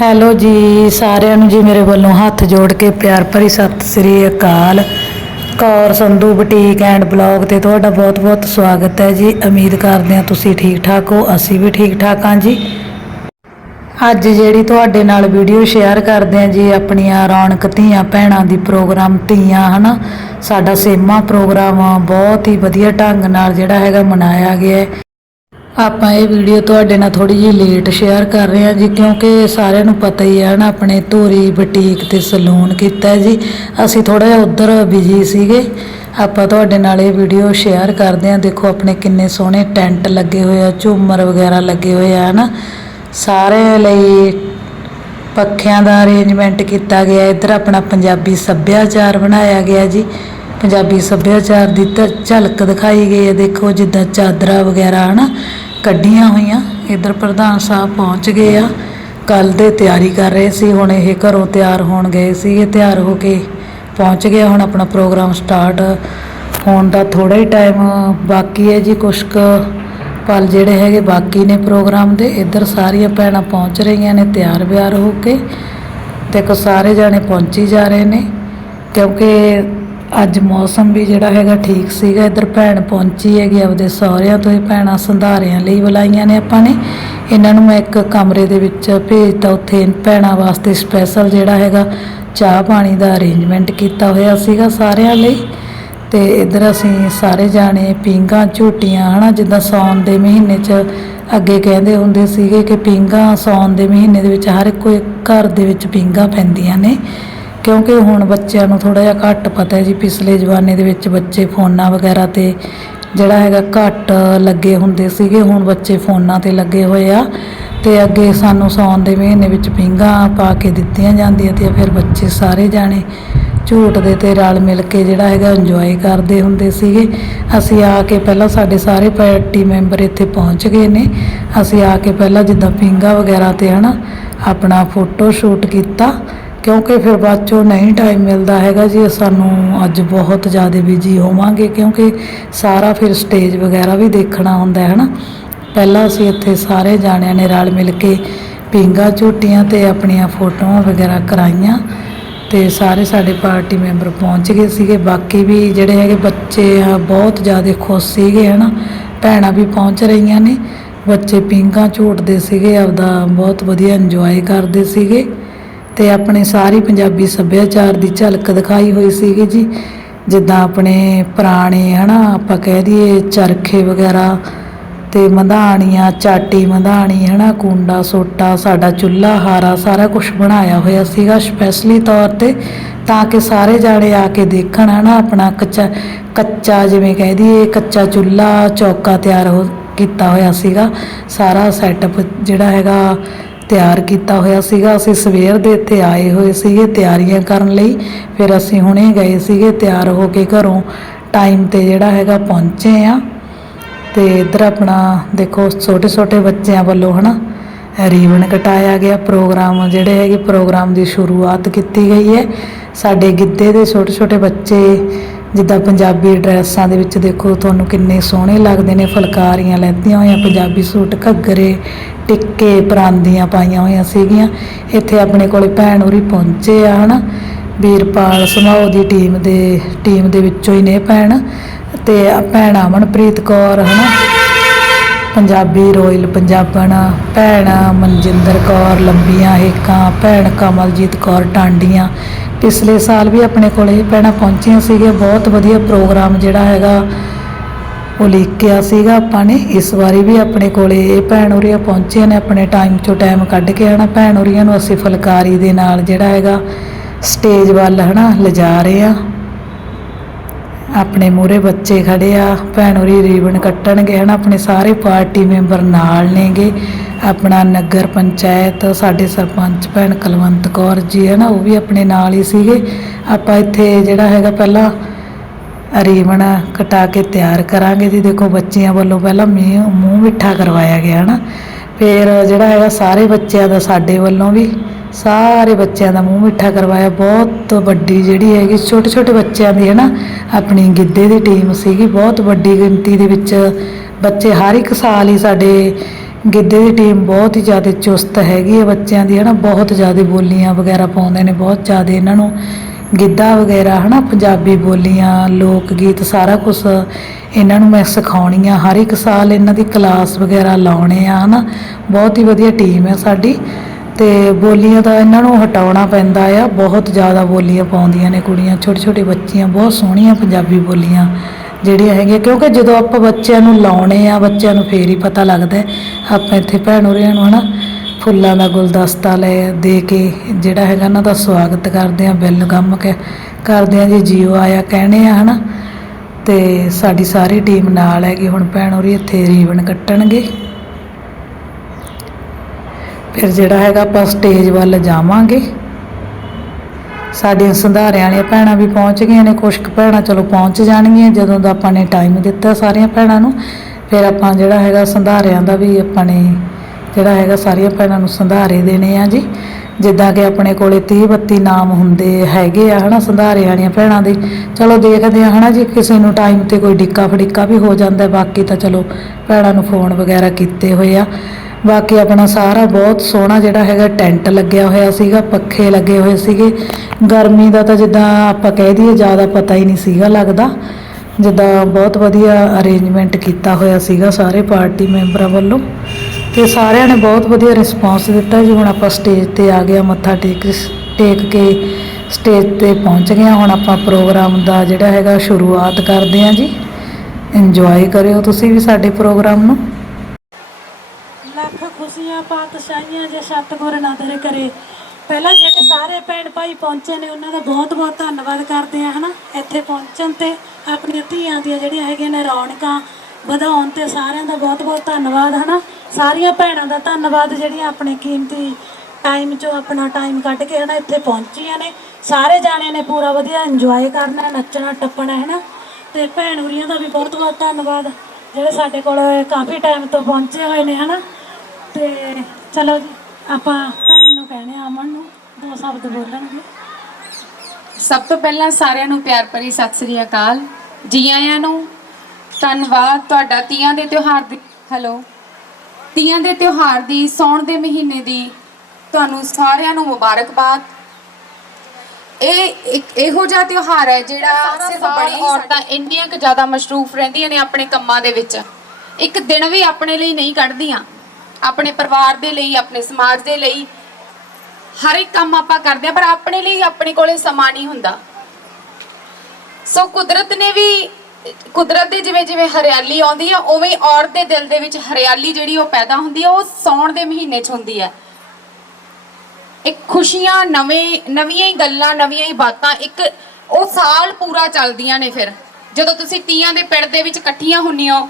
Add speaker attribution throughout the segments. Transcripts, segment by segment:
Speaker 1: Hello ਜੀ, ਸਾਰਿਆਂ ਨੂੰ ਜੀ ਮੇਰੇ ਵੱਲੋਂ ਹੱਥ ਜੋੜ ਕੇ ਪਿਆਰ ਭਰੀ ਸਤਿ ਸ੍ਰੀ ਅਕਾਲ। Kaur Sandhu boutique and blog ਤੇ ਤੁਹਾਡਾ ਬਹੁਤ-ਬਹੁਤ ਸਵਾਗਤ ਹੈ ਜੀ। ਉਮੀਦ ਕਰਦੇ ਹਾਂ ਤੁਸੀਂ ਠੀਕ ਠਾਕ ਹੋ, ਅਸੀਂ ਵੀ ਠੀਕ ਠਾਕ ਹਾਂ ਜੀ। ਅੱਜ ਜਿਹੜੀ ਤੁਹਾਡੇ ਨਾਲ ਵੀਡੀਓ ਸ਼ੇਅਰ ਕਰਦੇ ਹਾਂ ਜੀ, ਆਪਣੀਆਂ ਰੌਣਕ ਧੀਆਂ ਭੈਣਾਂ ਦੀ ਪ੍ਰੋਗਰਾਮ ਧੀਆਂ, ਹਨਾ? ਸਾਡਾ ਸੇਮਾ ਪ੍ਰੋਗਰਾਮ ਬਹੁਤ ਹੀ ਵਧੀਆ ਢੰਗ ਨਾਲ ਜਿਹੜਾ ਹੈਗਾ ਮਨਾਇਆ ਗਿਆ ਹੈ। ਆਪਾਂ ਇਹ ਵੀਡੀਓ ਤੁਹਾਡੇ ਨਾਲ ਥੋੜੀ ਜਿਹੀ ਲੇਟ ਸ਼ੇਅਰ ਕਰ ਰਹੇ ਹਾਂ ਜੀ, ਕਿਉਂਕਿ ਸਾਰਿਆਂ ਨੂੰ ਪਤਾ ਹੀ ਹੈ ਨਾ, ਆਪਣੇ ਧੂਰੀ ਬੁਟੀਕ ਤੇ ਸਲੂਨ ਕੀਤਾ ਜੀ। ਅਸੀਂ ਥੋੜਾ ਜਿਹਾ ਉਧਰ ਬਿਜ਼ੀ ਸੀਗੇ। ਆਪਾਂ ਤੁਹਾਡੇ ਨਾਲ ਇਹ ਵੀਡੀਓ ਸ਼ੇਅਰ ਕਰਦੇ ਹਾਂ। ਦੇਖੋ, ਆਪਣੇ ਕਿੰਨੇ ਸੋਹਣੇ ਟੈਂਟ ਲੱਗੇ ਹੋਏ ਆ, ਝੂਮਰ ਵਗੈਰਾ ਲੱਗੇ ਹੋਏ ਆ, ਹਨਾ। ਸਾਰੇ ਲਈ ਪੱਖਿਆਂ ਦਾ ਅਰੇਂਜਮੈਂਟ ਕੀਤਾ ਗਿਆ। ਇੱਧਰ ਆਪਣਾ ਪੰਜਾਬੀ ਸੱਭਿਆਚਾਰ ਬਣਾਇਆ ਗਿਆ ਜੀ। ਪੰਜਾਬੀ ਸੱਭਿਆਚਾਰ ਦੀ ਤਾਂ ਝਲਕ ਦਿਖਾਈ ਗਈ ਹੈ। ਦੇਖੋ ਜਿੱਦਾਂ ਚਾਦਰਾਂ ਵਗੈਰਾ ਹਨਾ ਕੱਢੀਆਂ ਹੋਈਆਂ। ਇੱਧਰ ਪ੍ਰਧਾਨ ਸਾਹਿਬ ਪਹੁੰਚ ਗਏ ਆ। ਕੱਲ ਦੇ ਤਿਆਰੀ ਕਰ ਰਹੇ ਸੀ। ਹੁਣ ਇਹ ਘਰੋਂ ਤਿਆਰ ਹੋਣ ਗਏ ਸੀਗੇ। ਤਿਆਰ ਹੋ ਕੇ ਪਹੁੰਚ ਗਿਆ। ਹੁਣ ਆਪਣਾ ਪ੍ਰੋਗਰਾਮ ਸਟਾਰਟ ਹੋਣ ਦਾ ਥੋੜਾ ਹੀ ਟਾਈਮ ਬਾਕੀ ਹੈ ਜੀ। ਕੁਛ ਕੁ ਪਲ ਜਿਹੜੇ ਹੈਗੇ ਬਾਕੀ ਨੇ ਪ੍ਰੋਗਰਾਮ ਦੇ। ਇੱਧਰ ਸਾਰੀਆਂ ਭੈਣਾਂ ਪਹੁੰਚ ਰਹੀਆਂ ਨੇ। ਤਿਆਰ ਬਿਆਰ ਹੋ ਕੇ ਦੇਖੋ ਸਾਰੇ ਜਾਣੇ ਪਹੁੰਚੀ ਜਾ ਰਹੇ ਨੇ। ਕਿਉਂਕਿ ਅੱਜ ਮੌਸਮ ਵੀ ਜਿਹੜਾ ਹੈਗਾ ਠੀਕ ਸੀਗਾ। ਇੱਧਰ ਭੈਣ ਪਹੁੰਚੀ ਹੈਗੀ ਆਪਦੇ ਸਹੁਰਿਆਂ ਤੋਂ, ਇਹ ਭੈਣਾਂ ਸੰਧਾਰਿਆਂ ਲਈ ਬੁਲਾਈਆਂ ਨੇ ਆਪਾਂ ਨੇ। ਇਹਨਾਂ ਨੂੰ ਮੈਂ ਇੱਕ ਕਮਰੇ ਦੇ ਵਿੱਚ ਭੇਜਤਾ ਉੱਥੇ। ਭੈਣਾਂ ਵਾਸਤੇ ਸਪੈਸ਼ਲ ਜਿਹੜਾ ਹੈਗਾ, ਚਾਹ ਪਾਣੀ ਦਾ ਅਰੇਂਜਮੈਂਟ ਕੀਤਾ ਹੋਇਆ ਸੀਗਾ ਸਾਰਿਆਂ ਲਈ। ਤੇ ਇੱਧਰ ਅਸੀਂ ਸਾਰੇ ਜਾਣੇ ਪੀਂਘਾਂ, ਝੂਟੀਆਂ, ਹਨਾ, ਜਿੱਦਾਂ ਸੌਣ ਦੇ ਮਹੀਨੇ 'ਚ ਅੱਗੇ ਕਹਿੰਦੇ ਹੁੰਦੇ ਸੀਗੇ ਕਿ ਪੀਂਘਾਂ ਸੌਣ ਦੇ ਮਹੀਨੇ ਦੇ ਵਿੱਚ ਹਰ ਕੋਈ ਘਰ ਦੇ ਵਿੱਚ ਪੀਂਘਾਂ ਪੈਂਦੀਆਂ ਨੇ। ਕਿਉਂਕਿ ਹੁਣ ਬੱਚਿਆਂ ਨੂੰ ਥੋੜਾ ਜਿਹਾ ਘੱਟ ਪਤਾ ਹੈ ਜੀ, ਪਿਛਲੇ ਜ਼ਮਾਨੇ ਦੇ ਵਿੱਚ ਬੱਚੇ ਫੋਨਾਂ ਵਗੈਰਾ ਤੇ ਜਿਹੜਾ ਹੈਗਾ ਘੱਟ ਲੱਗੇ ਹੁੰਦੇ ਸੀਗੇ, ਹੁਣ ਬੱਚੇ ਫੋਨਾਂ ਤੇ ਲੱਗੇ ਹੋਏ ਆ ਤੇ ਅੱਗੇ ਸਾਨੂੰ ਸੌਣ ਦੇ ਮਹੀਨੇ ਵਿੱਚ ਪੀਂਘਾਂ ਪਾ ਕੇ ਦਿੱਤੀਆਂ ਜਾਂਦੀਆਂ ਤੇ ਫਿਰ ਬੱਚੇ ਸਾਰੇ ਜਾਣੇ ਝੂਟਦੇ ਤੇ ਰਲ ਮਿਲ ਕੇ ਜਿਹੜਾ ਹੈਗਾ ਇੰਜੋਏ ਕਰਦੇ ਹੁੰਦੇ ਸੀਗੇ। ਅਸੀਂ ਆ ਕੇ ਪਹਿਲਾਂ ਸਾਡੇ ਸਾਰੇ ਪਾਰਟੀ ਮੈਂਬਰ ਇੱਥੇ ਪਹੁੰਚ ਗਏ ਨੇ। ਅਸੀਂ ਆ ਕੇ ਪਹਿਲਾਂ ਜਿੱਦਾਂ ਪਿੰਗਾ ਵਗੈਰਾ ਤੇ ਹਨਾ ਆਪਣਾ ਫੋਟੋ ਸ਼ੂਟ ਕੀਤਾ ਕਿਉਂਕਿ ਫਿਰ ਬਾਅਦ ਚੋਂ ਨਹੀਂ ਟਾਈਮ ਮਿਲਦਾ ਹੈਗਾ ਜੀ, ਸਾਨੂੰ ਅੱਜ ਬਹੁਤ ਜ਼ਿਆਦਾ ਬਿਜ਼ੀ ਹੋਵਾਂਗੇ ਕਿਉਂਕਿ ਸਾਰਾ ਫਿਰ ਸਟੇਜ ਵਗੈਰਾ ਵੀ ਦੇਖਣਾ ਹੁੰਦਾ ਹੈ ਨਾ ਪਹਿਲਾਂ ਅਸੀਂ ਇੱਥੇ ਸਾਰੇ ਜਾਣਿਆਂ ਨੇ ਰਲ ਮਿਲ ਕੇ ਪਿੰਗਾ ਝੂਟੀਆਂ ਤੇ ਆਪਣੀਆਂ ਫੋਟੋਆਂ ਵਗੈਰਾ ਕਰਾਈਆਂ ਤੇ ਸਾਰੇ ਸਾਡੇ ਪਾਰਟੀ ਮੈਂਬਰ ਪਹੁੰਚ ਗਏ ਸੀਗੇ। ਬਾਕੀ ਵੀ ਜਿਹੜੇ ਹੈਗੇ ਬੱਚੇ ਆ, ਬਹੁਤ ਜ਼ਿਆਦਾ ਖੁਸ਼ ਸੀਗੇ, ਹਨਾ। ਭੈਣਾਂ ਵੀ ਪਹੁੰਚ ਰਹੀਆਂ ਨੇ। ਬੱਚੇ ਪਿੰਗਾ ਝੂਟਦੇ ਸੀਗੇ, ਆਪਦਾ ਬਹੁਤ ਵਧੀਆ ਇੰਜੋਏ ਕਰਦੇ ਸੀਗੇ। ਤੇ ਆਪਣੇ ਸਾਰੀ ਪੰਜਾਬੀ ਸੱਭਿਆਚਾਰ ਦੀ ਝਲਕ ਦਿਖਾਈ ਹੋਈ ਸੀਗੀ ਜੀ। ਜਿੱਦਾਂ ਆਪਣੇ ਪੁਰਾਣੇ, ਹਨਾ, ਆਪਾਂ ਕਹਿ ਦਈਏ ਚਰਖੇ ਵਗੈਰਾ ਤੇ ਮਧਾਣੀਆਂ, ਚਾਟੀ ਮਧਾਣੀ, ਹਨਾ, ਕੁੰਡਾ, ਸੋਟਾ, ਸਾਡਾ ਚੁੱਲ੍ਹਾ, ਹਾਰਾ, ਸਾਰਾ ਕੁਝ ਬਣਾਇਆ ਹੋਇਆ ਸੀਗਾ ਸਪੈਸ਼ਲੀ ਤੌਰ ਤੇ ਤਾਂ ਕਿ ਸਾਰੇ ਜਾਣੇ ਆ ਕੇ ਦੇਖਣ, ਹਨਾ, ਆਪਣਾ ਕੱਚਾ ਕੱਚਾ ਜਿਵੇਂ ਕਹਿ ਦਈਏ, ਕੱਚਾ ਚੁੱਲ੍ਹਾ ਚੌਕਾ ਤਿਆਰ ਹੋ, ਕੀਤਾ ਹੋਇਆ ਸੀਗਾ। ਸਾਰਾ ਸੈਟਅਪ ਜਿਹੜਾ ਹੈਗਾ ਤਿਆਰ ਕੀਤਾ ਹੋਇਆ ਸੀਗਾ। ਅਸੀਂ ਸਵੇਰ ਦੇ ਇੱਥੇ ਆਏ ਹੋਏ ਸੀਗੇ ਤਿਆਰੀਆਂ ਕਰਨ ਲਈ। ਫਿਰ ਅਸੀਂ ਹੁਣੇ ਗਏ ਸੀਗੇ ਤਿਆਰ ਹੋ ਕੇ ਘਰੋਂ। ਟਾਈਮ ਤੇ ਜਿਹੜਾ ਹੈਗਾ ਪਹੁੰਚੇ ਆ। ਤੇ ਇੱਧਰ ਆਪਣਾ ਦੇਖੋ ਛੋਟੇ ਛੋਟੇ ਬੱਚਿਆਂ ਵੱਲੋਂ ਹਨਾ, ਰੀਬਨ ਕਟਾਇਆ ਗਿਆ। ਪ੍ਰੋਗਰਾਮ ਜਿਹੜੇ ਹੈਗੇ, ਪ੍ਰੋਗਰਾਮ ਦੀ ਸ਼ੁਰੂਆਤ ਕੀਤੀ ਗਈ ਹੈ। ਸਾਡੇ ਗਿੱਧੇ ਦੇ ਛੋਟੇ ਛੋਟੇ ਬੱਚੇ ਜਿੱਦਾਂ ਪੰਜਾਬੀ ਡਰੈਸਾਂ ਦੇ ਵਿੱਚ ਦੇਖੋ, ਤੁਹਾਨੂੰ ਕਿੰਨੇ ਸੋਹਣੇ ਲੱਗਦੇ ਨੇ, ਫੁਲਕਾਰੀਆਂ ਲੈਤੀਆਂ ਹੋਈਆਂ, ਪੰਜਾਬੀ ਸੂਟ, ਘੱਗਰੇ, ਟਿੱਕੇ, ਪਰਾਂਦੀਆਂ ਪਾਈਆਂ ਹੋਈਆਂ ਸੀਗੀਆਂ। ਇੱਥੇ ਆਪਣੇ ਕੋਲੇ ਭੈਣ ਉਰੀ ਪਹੁੰਚੇ ਆ, ਹਨਾ? ਵੀਰਪਾਲ ਸਮਾਓ ਦੀ ਟੀਮ ਦੇ ਟੀਮ ਦੇ ਵਿੱਚੋਂ ਹੀ ਨੇ ਭੈਣ। ਤੇ ਆ ਭੈਣ ਅਮਨਪ੍ਰੀਤ ਕੌਰ, ਹਨਾ? ਪੰਜਾਬੀ ਰੋਇਲ ਪੰਜਾਬਣ, ਭੈਣ ਮਨਜਿੰਦਰ ਕੌਰ, ਲੰਬੀਆਂ ਹੇਕਾਂ, ਭੈਣ ਕਮਲਜੀਤ ਕੌਰ, ਟਾਂਡੀਆਂ। ਪਿਛਲੇ ਸਾਲ ਵੀ ਆਪਣੇ ਕੋਲੇ ਇਹ ਭੈਣਾਂ ਪਹੁੰਚੀਆਂ ਸੀਗੀਆਂ। ਬਹੁਤ ਵਧੀਆ ਪ੍ਰੋਗਰਾਮ ਜਿਹੜਾ ਹੈਗਾ, ਉਹ ਲਿਖਿਆ ਸੀਗਾ। ਆਪਾਂ ਨੇ ਇਸ ਵਾਰੀ ਵੀ ਆਪਣੇ ਕੋਲੇ ਇਹ ਭੈਣ ਉਰੀਆਂ ਪਹੁੰਚੀਆਂ ਨੇ, ਆਪਣੇ ਟਾਈਮ ਚੋਂ ਟਾਈਮ ਕੱਢ ਕੇ ਹਨਾ ਭੈਣ ਉਰੀਆਂ ਨੂੰ ਅਸੀਂ ਫੁਲਕਾਰੀ ਦੇ ਨਾਲ ਜਿਹੜਾ ਹੈਗਾ ਸਟੇਜ ਵੱਲ ਹਨਾ ਲਿਜਾ ਰਹੇ ਆ ਆਪਣੇ ਮੂਰੇ ਬੱਚੇ ਖੜੇ ਆ, ਭੈਣ ਉਰੀ ਰੀਬਨ ਕੱਟਣਗੇ, ਹਨਾ? ਆਪਣੇ ਸਾਰੇ ਪਾਰਟੀ ਮੈਂਬਰ ਨਾਲ ਨੇਗੇ। ਆਪਣਾ ਨਗਰ ਪੰਚਾਇਤ, ਸਾਡੇ ਸਰਪੰਚ ਭੈਣ ਕਲਵੰਤ ਕੌਰ ਜੀ ਹੈ ਨਾ ਉਹ ਵੀ ਆਪਣੇ ਨਾਲ ਹੀ ਸੀਗੇ। ਆਪਾਂ ਇੱਥੇ ਜਿਹੜਾ ਹੈਗਾ ਪਹਿਲਾਂ ਰੀਬਨ ਕਟਾ ਕੇ ਤਿਆਰ ਕਰਾਂਗੇ ਜੀ। ਦੇਖੋ, ਬੱਚਿਆਂ ਵੱਲੋਂ ਪਹਿਲਾਂ ਮੀਂਹ, ਮੂੰਹ ਮਿੱਠਾ ਕਰਵਾਇਆ ਗਿਆ, ਹਨਾ? ਫਿਰ ਜਿਹੜਾ ਹੈਗਾ, ਸਾਰੇ ਬੱਚਿਆਂ ਦਾ ਸਾਡੇ ਵੱਲੋਂ ਵੀ ਸਾਰੇ ਬੱਚਿਆਂ ਦਾ ਮੂੰਹ ਮਿੱਠਾ ਕਰਵਾਇਆ। ਬਹੁਤ ਵੱਡੀ ਜਿਹੜੀ ਹੈਗੀ ਛੋਟੇ ਛੋਟੇ ਬੱਚਿਆਂ ਦੀ ਹੈ ਨਾ ਆਪਣੀ ਗਿੱਧੇ ਦੀ ਟੀਮ ਸੀਗੀ। ਬਹੁਤ ਵੱਡੀ ਗਿਣਤੀ ਦੇ ਵਿੱਚ ਬੱਚੇ, ਹਰ ਇੱਕ ਸਾਲ ਹੀ ਸਾਡੇ ਗਿੱਧੇ ਦੀ ਟੀਮ ਬਹੁਤ ਹੀ ਜ਼ਿਆਦਾ ਚੁਸਤ ਹੈਗੀ ਹੈ ਬੱਚਿਆਂ ਦੀ ਹੈ ਨਾ ਬਹੁਤ ਜ਼ਿਆਦਾ ਬੋਲੀਆਂ ਵਗੈਰਾ ਪਾਉਂਦੇ ਨੇ, ਬਹੁਤ ਜ਼ਿਆਦਾ ਇਹਨਾਂ ਨੂੰ ਗਿੱਧਾ ਵਗੈਰਾ ਹਨਾ, ਪੰਜਾਬੀ ਬੋਲੀਆਂ ਲੋਕ ਗੀਤ ਸਾਰਾ ਕੁਝ ਇਹਨਾਂ ਨੂੰ ਮੈਂ ਸਿਖਾਉਣੀ ਆ ਹਰ ਇੱਕ ਸਾਲ ਇਹਨਾਂ ਦੀ ਕਲਾਸ ਵਗੈਰਾ ਲਾਉਣੇ ਆ ਹਨਾ। ਬਹੁਤ ਹੀ ਵਧੀਆ ਟੀਮ ਹੈ ਸਾਡੀ। ਤੇ ਬੋਲੀਆਂ ਤਾਂ ਇਹਨਾਂ ਨੂੰ ਹਟਾਉਣਾ ਪੈਂਦਾ ਆ। ਬਹੁਤ ਜ਼ਿਆਦਾ ਬੋਲੀਆਂ ਪਾਉਂਦੀਆਂ ਨੇ ਕੁੜੀਆਂ ਛੋਟੇ ਛੋਟੇ ਬੱਚੀਆਂ, ਬਹੁਤ ਸੋਹਣੀਆਂ ਪੰਜਾਬੀ ਬੋਲੀਆਂ ਜਿਹੜੀਆਂ ਹੈਗੀਆਂ। ਕਿਉਂਕਿ ਜਦੋਂ ਆਪਾਂ ਬੱਚਿਆਂ ਨੂੰ ਲਾਉਣੇ ਆ, ਬੱਚਿਆਂ ਨੂੰ ਫੇਰ ਹੀ ਪਤਾ ਲੱਗਦਾ ਆਪਾਂ ਇੱਥੇ ਭੈਣ ਹੋਰਿਆਂ ਨੂੰ ਹਨਾ ਫੁੱਲਾਂ ਦਾ ਗੁਲਦਸਤਾ ਲੈ ਦੇ ਕੇ ਜਿਹੜਾ ਹੈਗਾ ਉਹਨਾਂ ਦਾ ਸਵਾਗਤ ਕਰਦੇ ਆ ਵੈਲਕਮ ਕੇ ਕਰਦੇ ਆ ਜੀ ਜੀਓ ਆਇਆ ਕਹਿਣੇ ਆ ਹਨਾ। ਤੇ ਸਾਡੀ ਸਾਰੀ ਟੀਮ ਨਾਲ ਹੈਗੀ। ਹੁਣ ਭੈਣ ਹੋਰੀ ਇੱਥੇ ਰੀਵਨ ਕੱਟਣਗੇ। ਫਿਰ ਜਿਹੜਾ ਹੈਗਾ ਆਪਾਂ ਸਟੇਜ ਵੱਲ ਜਾਵਾਂਗੇ। ਸਾਡੀਆਂ ਸੰਧਾਰਿਆਂ ਵਾਲੀਆਂ ਭੈਣਾਂ ਵੀ ਪਹੁੰਚ ਗਈਆਂ ਨੇ ਕੁਛ ਕੁ ਭੈਣਾਂ ਚਲੋ ਪਹੁੰਚ ਜਾਣਗੀਆਂ ਜਦੋਂ ਦਾ ਆਪਾਂ ਨੇ ਟਾਈਮ ਦਿੱਤਾ ਸਾਰੀਆਂ ਭੈਣਾਂ ਨੂੰ। ਫਿਰ ਆਪਾਂ ਜਿਹੜਾ ਹੈਗਾ ਸੰਧਾਰਿਆਂ ਦਾ ਵੀ ਆਪਾਂ ਨੇ ਜਿਹੜਾ ਹੈਗਾ ਸਾਰੀਆਂ ਭੈਣਾਂ ਨੂੰ ਸੰਧਾਰੇ ਦੇਣੇ ਆ ਜੀ। ਜਿੱਦਾਂ ਕਿ ਆਪਣੇ ਕੋਲੇ 30 32 ਨਾਮ ਹੁੰਦੇ ਹੈਗੇ ਆ, ਹਨਾ, ਸੰਧਾਰੇ ਵਾਲੀਆਂ ਭੈਣਾਂ ਦੇ। ਚਲੋ ਦੇਖਦੇ ਆ, ਹਨਾ ਜੀ, ਕਿਸੇ ਨੂੰ ਟਾਈਮ ਤੇ ਕੋਈ ਡਿੱਕਾ ਫੜਿੱਕਾ ਵੀ ਹੋ ਜਾਂਦਾ, ਬਾਕੀ ਤਾਂ ਚਲੋ ਭੈਣਾਂ ਨੂੰ ਫੋਨ ਵਗੈਰਾ ਕੀਤੇ ਹੋਏ ਆ। ਬਾਕੀ ਆਪਣਾ ਸਾਰਾ ਬਹੁਤ ਸੋਹਣਾ ਜਿਹੜਾ ਹੈਗਾ ਟੈਂਟ ਲੱਗਿਆ ਹੋਇਆ ਸੀਗਾ, ਪੱਖੇ ਲੱਗੇ ਹੋਏ ਸੀਗੇ। ਗਰਮੀ ਦਾ ਤਾਂ ਜਿੱਦਾਂ ਆਪਾਂ ਕਹਿ ਦਈਏ ਜ਼ਿਆਦਾ ਪਤਾ ਹੀ ਨਹੀਂ ਸੀਗਾ ਲੱਗਦਾ। ਜਿੱਦਾਂ ਬਹੁਤ ਵਧੀਆ ਅਰੇਂਜਮੈਂਟ ਕੀਤਾ ਹੋਇਆ ਸੀਗਾ ਸਾਰੇ ਪਾਰਟੀ ਮੈਂਬਰਾਂ ਵੱਲੋਂ। ਤੇ ਸਾਰਿਆਂ ਨੇ ਬਹੁਤ ਵਧੀਆ ਰਿਸਪਾਂਸ ਦਿੱਤਾ ਜੀ। ਹੁਣ ਆਪਾਂ ਸਟੇਜ ਤੇ ਆ ਗਿਆ ਮੱਥਾ ਟੇਕ ਟੇਕ ਕੇ ਸਟੇਜ ਤੇ ਪਹੁੰਚ ਗਏ ਹੁਣ ਆਪਾਂ ਪ੍ਰੋਗਰਾਮ ਦਾ ਜਿਹੜਾ ਹੈਗਾ ਸ਼ੁਰੂਆਤ ਕਰਦੇ ਹਾਂ ਜੀ। ਇੰਜੋਏ ਕਰਿਓ ਤੁਸੀਂ ਵੀ ਸਾਡੇ ਪ੍ਰੋਗਰਾਮ ਨੂੰ।
Speaker 2: ਖੁਸ਼ੀਆਂ ਪਾਤਸ਼ਾਹੀਆਂ ਜੇ ਸਤਿਗੁਰ ਨਾ ਤੇਰੇ ਕਰੇ। ਪਹਿਲਾਂ ਜਿਹੜੇ ਸਾਰੇ ਭੈਣ ਭਾਈ ਪਹੁੰਚੇ ਨੇ, ਉਹਨਾਂ ਦਾ ਬਹੁਤ ਬਹੁਤ ਧੰਨਵਾਦ ਕਰਦੇ ਆ ਹਨਾ? ਇੱਥੇ ਪਹੁੰਚਣ ਤੇ ਆਪਣੀਆਂ ਧੀਆਂ ਦੀਆਂ ਜਿਹੜੀਆਂ ਹੈਗੀਆਂ ਨੇ ਰੌਣਕਾਂ ਵਧਾਉਣ ਤੇ ਸਾਰਿਆਂ ਦਾ ਬਹੁਤ ਬਹੁਤ ਧੰਨਵਾਦ, ਹਨਾ? ਸਾਰੀਆਂ ਭੈਣਾਂ ਦਾ ਧੰਨਵਾਦ ਜਿਹੜੀਆਂ ਆਪਣੇ ਕੀਮਤੀ ਟਾਈਮ ਚੋਂ ਆਪਣਾ ਟਾਈਮ ਕੱਢ ਕੇ, ਹਨਾ, ਇੱਥੇ ਪਹੁੰਚੀਆਂ ਨੇ। ਸਾਰੇ ਜਾਣਿਆਂ ਨੇ ਪੂਰਾ ਵਧੀਆ ਇੰਜੋਏ ਕਰਨਾ, ਨੱਚਣਾ, ਟੱਪਣਾ ਹੈ ਨਾ ਤੇ ਭੈਣ ਹੁਰੀਆਂ ਦਾ ਵੀ ਬਹੁਤ ਬਹੁਤ ਧੰਨਵਾਦ, ਜਿਹੜੇ ਸਾਡੇ ਕੋਲ ਕਾਫੀ ਟਾਈਮ ਤੋਂ ਪਹੁੰਚੇ ਹੋਏ ਨੇ, ਹਨਾ? ਤੇ ਚਲੋ ਜੀ ਆਪਾਂ ਭੈਣ ਨੂੰ ਕਹਿੰਦੇ ਆ ਅਮਨ ਨੂੰ ਦੋ ਸ਼ਬਦ ਬੋਲਣਗੇ।
Speaker 3: ਸਭ ਤੋਂ ਪਹਿਲਾਂ ਸਾਰਿਆਂ ਨੂੰ ਪਿਆਰ ਭਰੀ ਸਤਿ ਸ੍ਰੀ ਅਕਾਲ। ਜੀ ਆਇਆਂ ਨੂੰ ਧੰਨਵਾਦ ਤੁਹਾਡਾ ਤੀਆਂ ਦੇ ਤਿਉਹਾਰ ਦੀ ਹੈਲੋ। ਤੀਆਂ ਦੇ ਤਿਉਹਾਰ ਦੀ ਸੌਣ ਦੇ ਮਹੀਨੇ ਦੀ ਤੁਹਾਨੂੰ ਸਾਰਿਆਂ ਨੂੰ ਮੁਬਾਰਕਬਾਦ। ਇਹ ਇੱਕ ਇਹੋ ਜਿਹਾ ਤਿਉਹਾਰ ਹੈ ਜਿਹੜਾ ਸਿਰਫ ਬੜੀ ਔਰਤਾਂ ਇੰਨੀਆਂ ਕੁ ਜ਼ਿਆਦਾ ਮਸ਼ਰੂਫ ਰਹਿੰਦੀਆਂ ਨੇ ਆਪਣੇ ਕੰਮਾਂ ਦੇ ਵਿੱਚ। ਇੱਕ ਦਿਨ ਵੀ ਆਪਣੇ ਲਈ ਨਹੀਂ ਕੱਢਦੀਆਂ। ਆਪਣੇ ਪਰਿਵਾਰ ਦੇ ਲਈ, ਆਪਣੇ ਸਮਾਜ ਦੇ ਲਈ, ਹਰ ਇੱਕ ਕੰਮ ਆਪਾਂ ਕਰਦੇ ਆ ਪਰ ਆਪਣੇ ਲਈ ਆਪਣੇ ਕੋਲੇ ਸਮਾਂ ਨਹੀਂ ਹੁੰਦਾ। ਸੋ ਕੁਦਰਤ ਨੇ ਵੀ, ਕੁਦਰਤ ਦੇ ਜਿਵੇਂ ਜਿਵੇਂ ਹਰਿਆਲੀ ਆਉਂਦੀ ਆ, ਉਵੇਂ ਔਰਤ ਦੇ ਦਿਲ ਦੇ ਵਿੱਚ ਹਰਿਆਲੀ ਜਿਹੜੀ ਉਹ ਪੈਦਾ ਹੁੰਦੀ ਆ, ਉਹ ਸੌਣ ਦੇ ਮਹੀਨੇ 'ਚ ਹੁੰਦੀ ਆ। ਇੱਕ ਖੁਸ਼ੀਆਂ ਨਵੇਂ, ਨਵੀਆਂ ਹੀ ਗੱਲਾਂ, ਨਵੀਆਂ ਹੀ ਬਾਤਾਂ, ਇੱਕ ਉਹ ਸਾਲ ਪੂਰਾ ਚੱਲਦੀਆਂ ਨੇ ਫਿਰ। ਜਦੋਂ ਤੁਸੀਂ ਤੀਆਂ ਦੇ ਪਿੰਡ ਦੇ ਵਿੱਚ ਇਕੱਠੀਆਂ ਹੁੰਨੀਆਂ ਹੋ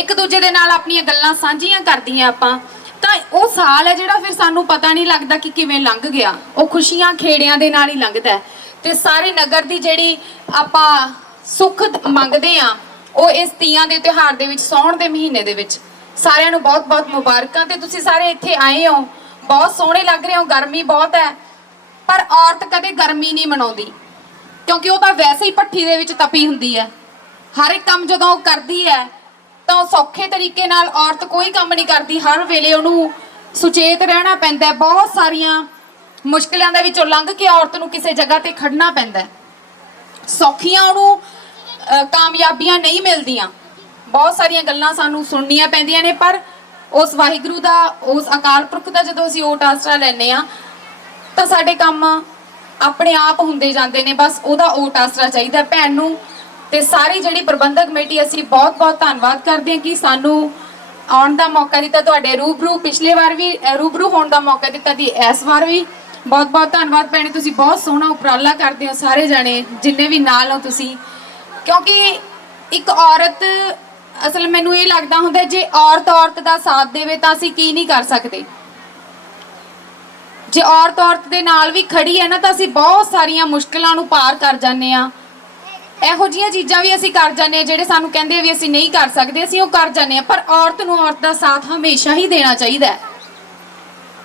Speaker 3: ਇੱਕ ਦੂਜੇ ਦੇ ਨਾਲ ਆਪਣੀਆਂ ਗੱਲਾਂ ਸਾਂਝੀਆਂ ਕਰਦੀਆਂ ਆਪਾਂ, ਤਾਂ ਉਹ ਸਾਲ ਹੈ ਜਿਹੜਾ ਫਿਰ ਸਾਨੂੰ ਪਤਾ ਨਹੀਂ ਲੱਗਦਾ ਕਿ ਕਿਵੇਂ ਲੰਘ ਗਿਆ। ਉਹ ਖੁਸ਼ੀਆਂ ਖੇੜਿਆਂ ਦੇ ਨਾਲ ਹੀ ਲੰਘਦਾ ਹੈ। ਤੇ ਸਾਰੇ ਨਗਰ ਦੀ ਜਿਹੜੀ ਆਪਾਂ ਸੁੱਖ ਮੰਗਦੇ ਆ ਉਹ ਇਸ ਤੀਆਂ ਦੇ ਤਿਉਹਾਰ ਦੇ ਵਿੱਚ ਸੌਣ ਦੇ ਮਹੀਨੇ ਦੇ ਵਿੱਚ, ਸਾਰਿਆਂ ਨੂੰ ਬਹੁਤ-ਬਹੁਤ ਮੁਬਾਰਕਾਂ। ਤੇ ਤੁਸੀਂ ਸਾਰੇ ਇੱਥੇ ਆਏ ਹੋ, ਬਹੁਤ ਸੋਹਣੇ ਲੱਗ ਰਹੇ ਹੋ, ਗਰਮੀ ਬਹੁਤ ਹੈ, ਪਰ ਔਰਤ ਕਦੇ ਗਰਮੀ ਨਹੀਂ ਮਨਾਉਂਦੀ, ਕਿਉਂਕਿ ਉਹ ਤਾਂ ਵੈਸੇ ਹੀ ਭੱਠੀ ਦੇ ਵਿੱਚ ਤਪੀ ਹੁੰਦੀ ਹੈ। ਹਰ ਇੱਕ ਕੰਮ ਜਦੋਂ ਉਹ ਕਰਦੀ ਹੈ ਤਾਂ ਉਹ ਸੌਖੇ ਤਰੀਕੇ ਨਾਲ ਔਰਤ ਕੋਈ ਕੰਮ ਨਹੀਂ ਕਰਦੀ, ਹਰ ਵੇਲੇ ਉਹਨੂੰ ਸੁਚੇਤ ਰਹਿਣਾ ਪੈਂਦਾ ਬਹੁਤ ਸਾਰੀਆਂ ਮੁਸ਼ਕਲਾਂ ਦੇ ਵਿੱਚੋਂ ਲੰਘ ਕੇ ਔਰਤ ਨੂੰ ਕਿਸੇ ਜਗ੍ਹਾ ਤੇ ਖੜਨਾ ਪੈਂਦਾ ਸੌਖੀਆਂ ਉਹਨੂੰ ਕਾਮਯਾਬੀਆਂ ਨਹੀਂ ਮਿਲਦੀਆਂ। ਬਹੁਤ ਸਾਰੀਆਂ ਗੱਲਾਂ ਸਾਨੂੰ ਸੁਣਨੀਆਂ ਪੈਂਦੀਆਂ ਨੇ, ਪਰ ਉਸ ਵਾਹਿਗੁਰੂ ਦਾ, ਉਸ ਅਕਾਲ ਪੁਰਖ ਦਾ ਜਦੋਂ ਅਸੀਂ ਓਟ ਆਸਰਾ ਲੈਨੇ ਆ ਤਾਂ ਸਾਡੇ ਕੰਮ ਆਪਣੇ ਆਪ ਹੁੰਦੇ ਜਾਂਦੇ ਨੇ। ਬਸ ਉਹਦਾ ਓਟ ਆਸਰਾ ਚਾਹੀਦਾ ਭੈਣ ਨੂੰ ਤੇ ਸਾਰੀ ਜਿਹੜੀ ਪ੍ਰਬੰਧਕ ਕਮੇਟੀ, ਅਸੀਂ ਬਹੁਤ-ਬਹੁਤ ਧੰਨਵਾਦ ਕਰਦੇ ਹਾਂ ਕਿ ਸਾਨੂੰ ਆਉਣ ਦਾ ਮੌਕਾ ਦਿੱਤਾ। ਤੁਹਾਡੇ ਰੂਬਰੂ ਪਿਛਲੇ ਵਾਰ ਵੀ ਰੂਬਰੂ ਹੋਣ ਦਾ ਮੌਕਾ ਦਿੱਤਾ ਦੀ ਇਸ ਵਾਰ ਵੀ। ਬਹੁਤ-ਬਹੁਤ ਧੰਨਵਾਦ ਭੈਣੇ, ਤੁਸੀਂ ਬਹੁਤ ਸੋਹਣਾ ਉਪਰਾਲਾ ਕਰਦੇ ਹੋ ਸਾਰੇ ਜਣੇ, ਜਿੰਨੇ ਵੀ ਨਾਲ ਹੋ ਤੁਸੀਂ। ਕਿਉਂਕਿ ਇੱਕ ਔਰਤ, ਅਸਲ ਮੈਨੂੰ ਇਹ ਲੱਗਦਾ ਹੁੰਦਾ, ਜੇ ਔਰਤ ਔਰਤ ਦਾ ਸਾਥ ਦੇਵੇ ਤਾਂ ਅਸੀਂ ਕੀ ਨਹੀਂ ਕਰ ਸਕਦੇ। ਜੇ ਔਰਤ ਔਰਤ ਦੇ ਨਾਲ ਵੀ ਖੜੀ ਹੈ ਨਾ, ਤਾਂ ਅਸੀਂ ਬਹੁਤ ਸਾਰੀਆਂ ਮੁਸ਼ਕਲਾਂ ਨੂੰ ਪਾਰ ਕਰ ਜਾਂਦੇ ਆ ਇਹੋ ਜਿਹੀਆਂ ਚੀਜ਼ਾਂ ਵੀ ਅਸੀਂ ਕਰ ਜਾਂਦੇ ਆ ਜਿਹੜੇ ਸਾਨੂੰ ਕਹਿੰਦੇ ਆ ਵੀ ਅਸੀਂ ਨਹੀਂ ਕਰ ਸਕਦੇ, ਅਸੀਂ ਉਹ ਕਰ ਜਾਂਦੇ ਆ ਪਰ ਔਰਤ ਨੂੰ ਔਰਤ ਦਾ ਸਾਥ ਹਮੇਸ਼ਾ ਹੀ ਦੇਣਾ ਚਾਹੀਦਾ ਹੈ।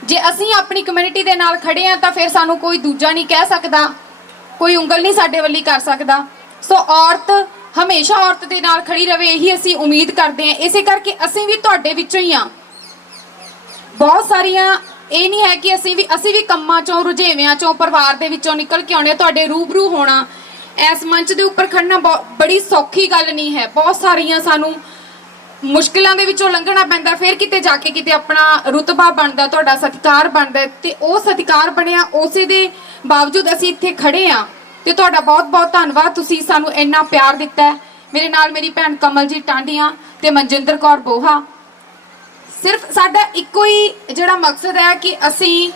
Speaker 3: ਜੇ ਅਸੀਂ ਆਪਣੀ ਕਮਿਊਨਿਟੀ ਦੇ ਨਾਲ ਖੜੇ ਆ ਤਾਂ ਫਿਰ ਸਾਨੂੰ ਕੋਈ ਦੂਜਾ ਨਹੀਂ ਕਹਿ ਸਕਦਾ, ਕੋਈ ਉਂਗਲ ਨਹੀਂ ਸਾਡੇ ਵੱਲੀ ਕਰ ਸਕਦਾ। ਸੋ ਔਰਤ ਹਮੇਸ਼ਾ ਔਰਤ ਦੇ ਨਾਲ ਖੜੀ ਰਵੇ, ਇਹੀ ਅਸੀਂ ਉਮੀਦ ਕਰਦੇ ਹਾਂ। ਇਸੇ ਕਰਕੇ ਅਸੀਂ ਵੀ ਤੁਹਾਡੇ ਵਿੱਚੋਂ ਹੀ ਆ ਬਹੁਤ ਸਾਰੀਆਂ ਇਹ ਨਹੀਂ ਹੈ ਕਿ ਅਸੀਂ ਵੀ ਅਸੀਂ ਵੀ ਕੰਮਾਂ ਚੋਂ, ਰੁਝੇਵਿਆਂ ਚੋਂ, ਪਰਿਵਾਰ ਦੇ ਵਿੱਚੋਂ ਨਿਕਲ ਕੇ ਆਉਣੇ ਤੁਹਾਡੇ ਰੂਬਰੂ ਹੋਣਾ। ਇਸ ਮੰਚ ਦੇ ਉੱਪਰ ਖੜਨਾ ਬਹੁ- ਬੜੀ ਸੌਖੀ ਗੱਲ ਨਹੀਂ ਹੈ। ਬਹੁਤ ਸਾਰੀਆਂ ਸਾਨੂੰ ਮੁਸ਼ਕਿਲਾਂ ਦੇ ਵਿੱਚੋਂ ਲੰਘਣਾ ਪੈਂਦਾ, ਫਿਰ ਕਿਤੇ ਜਾ ਕੇ ਕਿਤੇ ਆਪਣਾ ਰੁਤਬਾ ਬਣਦਾ, ਤੁਹਾਡਾ ਸਤਿਕਾਰ ਬਣਦਾ ਤੇ ਉਹ ਸਤਿਕਾਰ ਬਣਿਆ, ਉਸੇ ਦੇ ਬਾਵਜੂਦ ਅਸੀਂ ਇੱਥੇ ਖੜੇ ਆ ਤੇ ਤੁਹਾਡਾ ਬਹੁਤ-ਬਹੁਤ ਧੰਨਵਾਦ, ਤੁਸੀਂ ਸਾਨੂੰ ਇੰਨਾ ਪਿਆਰ ਦਿੱਤਾ ਮੇਰੇ ਨਾਲ ਮੇਰੀ ਭੈਣ ਕਮਲਜੀਤ ਟਾਂਡੀਆਂ ਤੇ ਮਨਜਿੰਦਰ ਕੌਰ ਬੋਹਾ। ਸਿਰਫ ਸਾਡਾ ਇੱਕੋ ਹੀ ਜਿਹੜਾ ਮਕਸਦ ਹੈ ਕਿ ਅਸੀਂ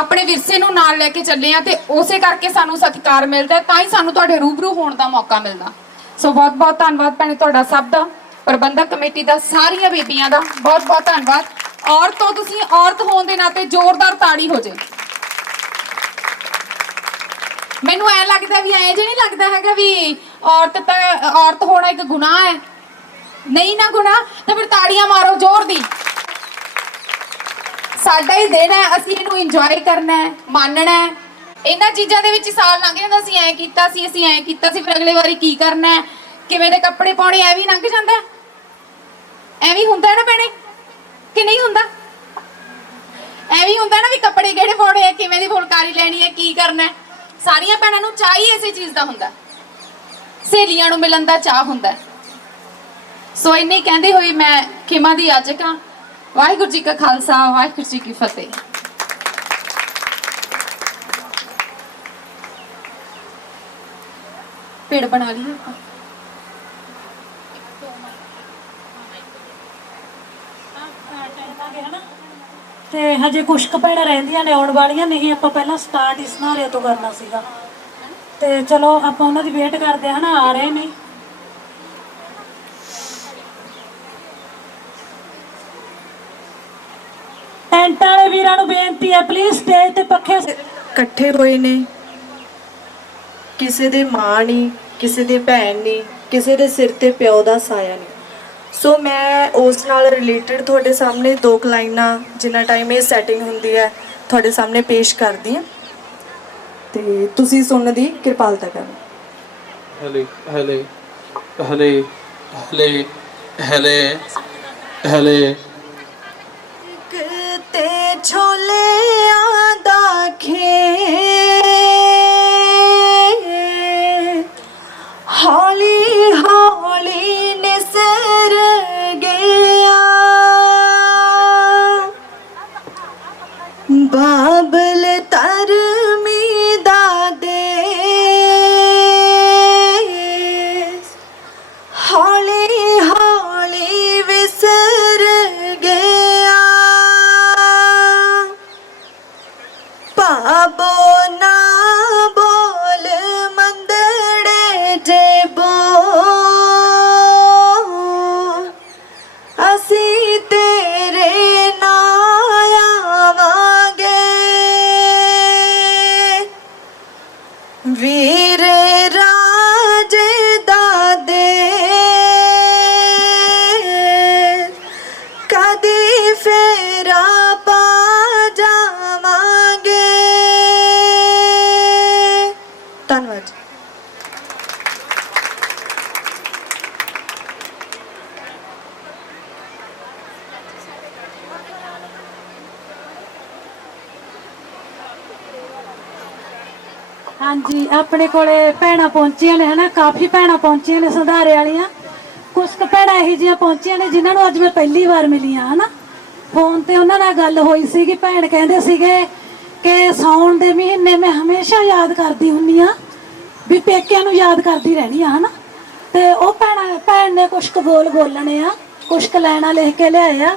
Speaker 3: ਆਪਣੇ ਵਿਰਸੇ ਨੂੰ ਨਾਲ ਲੈ ਕੇ ਚੱਲੇ ਆ ਤੇ ਉਸੇ ਕਰਕੇ ਸਾਨੂੰ ਸਤਿਕਾਰ ਮਿਲਦਾ ਤਾਂ ਹੀ ਸਾਨੂੰ ਤੁਹਾਡੇ ਰੂਬਰੂ ਹੋਣ ਦਾ ਮੌਕਾ ਮਿਲਦਾ। ਸੋ ਬਹੁਤ ਬਹੁਤ ਧੰਨਵਾਦ ਭੈਣੇ ਤੁਹਾਡਾ ਸਭ ਦਾ, ਪ੍ਰਬੰਧਕ ਕਮੇਟੀ ਦਾ, ਸਾਰੀਆਂ ਬੀਬੀਆਂ ਦਾ। ਬਹੁਤ ਬਹੁਤ ਧੰਨਵਾਦ। ਔਰਤੋਂ ਤੁਸੀਂ ਔਰਤ ਹੋਣ ਦੇ ਨਾਤੇ ਜ਼ੋਰਦਾਰ ਤਾੜੀ ਹੋ ਜੇ। ਮੈਨੂੰ ਐ ਲੱਗਦਾ ਵੀ ਐ ਜੇ ਨਹੀਂ ਲੱਗਦਾ ਹੈਗਾ ਵੀ ਔਰਤ ਤਾਂ, ਔਰਤ ਹੋਣਾ ਇੱਕ ਗੁਨਾਹ ਹੈ। ਨਹੀਂ ਨਾ ਗੁਨਾਹ, ਤਾਂ ਫਿਰ ਤਾੜੀਆਂ ਮਾਰੋ ਜ਼ੋਰ ਦੀ। ਸਾਡਾ ਹੀ ਦਿਨ ਹੈ, ਅਸੀਂ ਇਹਨੂੰ ਇੰਜੋਏ ਕਰਨਾ ਹੈ ਮਾਣਨਾ ਹੈ। ਇਹਨਾਂ ਚੀਜ਼ਾਂ ਦੇ ਵਿੱਚ ਸਾਲ ਲੰਘ ਜਾਂਦਾ ਸੀ ਐ ਕੀਤਾ ਸੀ, ਅਸੀਂ ਐ ਕੀਤਾ ਸੀ, ਫਿਰ ਅਗਲੇ ਵਾਰੀ ਕੀ ਕਰਨਾ ਹੈ? ਕਿਵੇਂ ਦੇ ਕੱਪੜੇ ਪਾਉਣੇ, ਐ ਵੀ ਲੰਘ ਜਾਂਦਾ ਹੈ? ਐਵੇਂ ਹੁੰਦਾ ਨਾ ਭੈਣੇ, ਕਿ ਨਹੀਂ ਹੁੰਦਾ? ਐਵੇਂ ਹੀ ਹੁੰਦਾ ਨਾ ਵੀ ਕੱਪੜੇ ਕਿਹੜੇ ਪਾਉਣੇ ਆ ਕਿਵੇਂ ਦੀ ਫੁਲਕਾਰੀ ਲੈਣੀ ਹੈ, ਕੀ ਕਰਨਾ ਸਾਰੀਆਂ ਭੈਣਾਂ ਨੂੰ ਚਾਹ ਹੀ ਇਸੇ ਚੀਜ਼ ਦਾ ਹੁੰਦਾ ਸਹੇਲੀਆਂ ਨੂੰ ਮਿਲਣ ਦਾ ਚਾਹ ਹੁੰਦਾ ਸੋ ਇੰਨੇ ਕਹਿੰਦੇ ਹੋਏ ਮੈਂ ਖਿਮਾ ਦੀ ਆਜਕਾਂ ਵਾਹਿਗੁਰੂ ਜੀ ਕਾ ਖਾਲਸਾ, ਵਾਹਿਗੁਰੂ ਜੀ ਕੀ ਫਤਿਹ। ਪੇੜ ਬਣਾ ਲਈ ਆਪਾਂ।
Speaker 2: ਤੇ ਹਜੇ ਕੁਛ ਕੁ ਭੈਣਾਂ ਰਹਿੰਦੀਆਂ ਨੇ, ਆਉਣ ਵਾਲੀਆਂ ਨਹੀਂ ਆਪਾਂ ਪਹਿਲਾਂ ਸਟਾਰਟ ਇਸ ਨਾਰੇ ਤੋਂ ਕਰਨਾ ਸੀਗਾ। ਤੇ ਚਲੋ ਆਪਾਂ ਉਹਨਾਂ ਦੀ ਵੇਟ ਕਰਦੇ ਹਾਂ ਨਾ, ਆ ਰਹੇ ਨੇ। ਟੈਂਟ ਵਾਲੇ ਵੀਰਾਂ ਨੂੰ ਬੇਨਤੀ ਹੈ ਪਲੀਜ਼ ਸਟੇਜ ਤੇ ਪੱਖੇ
Speaker 4: ਇਕੱਠੇ ਹੋਏ ਨੇ। ਕਿਸੇ ਦੇ ਮਾਂ ਨਹੀਂ ਕਿਸੇ ਦੇ ਭੈਣ ਨਹੀਂ ਕਿਸੇ ਦੇ ਸਿਰ ਤੇ ਪਿਓ ਦਾ ਸਾਇਆ ਨਹੀਂ। ਸੋ ਮੈਂ ਉਸ ਨਾਲ ਰਿਲੇਟਡ ਤੁਹਾਡੇ ਸਾਹਮਣੇ ਦੋ ਕੁ ਲਾਈਨਾਂ ਜਿੰਨਾ ਟਾਈਮ ਇਹ ਸੈਟਿੰਗ ਹੁੰਦੀ ਹੈ ਤੁਹਾਡੇ ਸਾਹਮਣੇ ਪੇਸ਼ ਕਰਦੀ ਹਾਂ। ਤੇ ਤੁਸੀਂ ਸੁਣਨ ਦੀ ਕਿਰਪਾਲਤਾ ਕਰੋ।
Speaker 5: ਹਲੇ ਹਲੇ ਹਲੇ ਹਲੇ ਹਲੇ ਹਲੇ
Speaker 4: ਤੇ ਛੋਲਿਆਂ ਦਾ ਫੇਰਾ ਪਾ ਜਾਵਾਂਗੇ। ਧੰਨਵਾਦ
Speaker 2: ਹਾਂਜੀ, ਆਪਣੇ ਕੋਲੇ ਭੈਣਾਂ ਪਹੁੰਚੀਆਂ ਨੇ, ਹਨਾ? ਕਾਫੀ ਭੈਣਾਂ ਪਹੁੰਚੀਆਂ ਨੇ, ਸੰਧਾਰੇ ਵਾਲੀਆਂ। ਕੁਝ ਕੁ ਭੈਣਾਂ ਇਹੋ ਜਿਹੀਆਂ ਪਹੁੰਚੀਆਂ ਨੇ, ਜਿਨ੍ਹਾਂ ਨੂੰ ਅੱਜ ਮੈਂ ਪਹਿਲੀ ਵਾਰ ਮਿਲੀ ਆ ਹਨਾ? ਫੋਨ ਤੇ ਉਹਨਾਂ ਨਾਲ ਗੱਲ ਹੋਈ ਸੀਗੀ, ਭੈਣ ਕਹਿੰਦੇ ਸੀਗੇ ਕਿ ਸਾਉਣ ਦੇ ਮਹੀਨੇ ਮੈਂ ਹਮੇਸ਼ਾ ਯਾਦ ਕਰਦੀ ਹੁੰਨੀ ਆ ਵੀ ਪੇਕਿਆਂ ਨੂੰ ਯਾਦ ਕਰਦੀ ਰਹਿਣੀ ਆ, ਹਨਾ? ਤੇ ਉਹ ਭੈਣ ਭੈਣ ਨੇ ਕੁਝ ਕੁ ਬੋਲ ਬੋਲਣੇ ਆ ਕੁਝ ਕੁ ਲੈਣਾ ਲਿਖ ਕੇ ਲਿਆਏ ਆ।